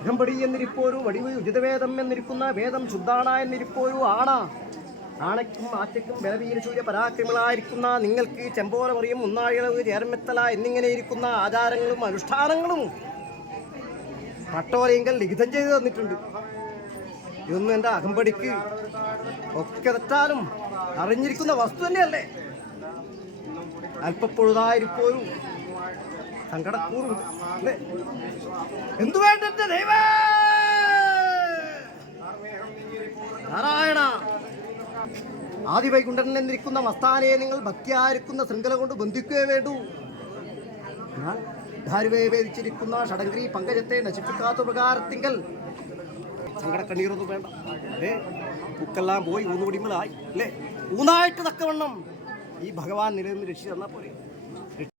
അകമ്പടി എന്നിരിപ്പോരു വടിവ് ഉചിതവേദം എന്നിരിക്കുന്ന വേദം ശുദ്ധാണ എന്നിരിപ്പോരു ആണ ആണയ്ക്കും ആറ്റയ്ക്കും ബലവീരശൂര്യ പരാക്രമികളായിരിക്കുന്ന നിങ്ങൾക്ക് ചെമ്പോലമറിയും മുന്നാഴികളവ് ചേർമെത്തല എന്നിങ്ങനെ ഇരിക്കുന്ന ആചാരങ്ങളും അനുഷ്ഠാനങ്ങളും പട്ടോലയെങ്കിൽ ലിഖിതം ചെയ്ത് തന്നിട്ടുണ്ട്. ഇതൊന്നും എൻ്റെ അകമ്പടിക്ക് ഒക്കെ തെറ്റാലും അറിഞ്ഞിരിക്കുന്ന വസ്തു തന്നെയല്ലേ. അല്പപ്പൊഴുതായിരിപ്പോഴും സങ്കടക്കൂറും എന്തു വേണ്ട ദൈവ നാരായണ ആദിവൈകുണ്ഠൻ എന്നിരിക്കുന്ന മസ്താനയെ നിങ്ങൾ ഭക്തിയായിരിക്കുന്ന ശൃംഖല കൊണ്ട് ബന്ധിക്കുകയേ വേണ്ടൂ. ധാരുവയെ വേദിച്ചിരിക്കുന്ന ഷടങ്കരി പങ്കജത്തെ നശിപ്പിക്കാത്ത പ്രകാരത്തിങ്കൽ സങ്കടക്കണ്ണീരൊന്നും വേണ്ട. പൂക്കെല്ലാം പോയി ഊന്നുകൂടിമലായി അല്ലേ. ഊന്നായിട്ട് തക്കവണ്ണം ഈ ഭഗവാൻ നിലനിന്ന് രക്ഷിച്ചു തന്നാൽ പോലെ